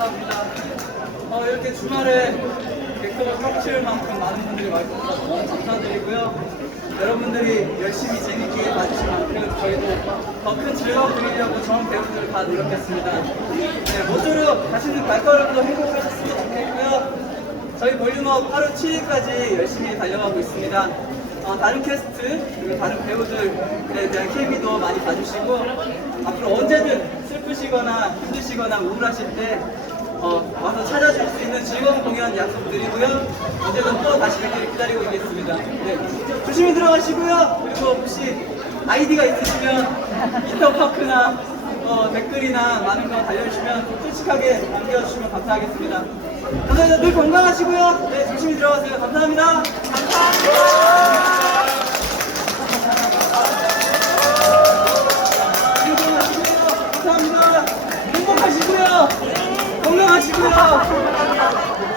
감사합니다. 어, 이렇게 주말에 객석을 꽉칠 만큼 많은 분들이 와주셔서 너무 감사드리고요. 여러분들이 열심히 재밌게 봐주신 만큼 그 저희도 더 큰 즐거움 드리려고 좋은 배우들 다 노력했습니다. 네, 모쪼록 다시는 발걸음도 행복하셨으면 좋겠고요. 저희 볼륨업 하루 7일까지 열심히 달려가고 있습니다. 어, 다른 캐스트 그리고 다른 배우들에 대한 케미도 많이 봐주시고 앞으로 언제든 슬프시거나 힘드시거나 우울하실 때 어, 와서 찾아줄 수 있는 즐거운 공연 약속드리고요. 언제든 또 다시 뵙기를 기다리고 있겠습니다. 네, 조심히 들어가시고요. 그리고 혹시 아이디가 있으시면 인터파크나 어, 댓글이나 많은 거 달려주시면 솔직하게 남겨주시면 감사하겠습니다. 감사합니다. 늘 건강하시고요. 네, 조심히 들어가세요. 감사합니다. 건강하시고요. 감사합니다. 행복하시고요. 건강하시고요.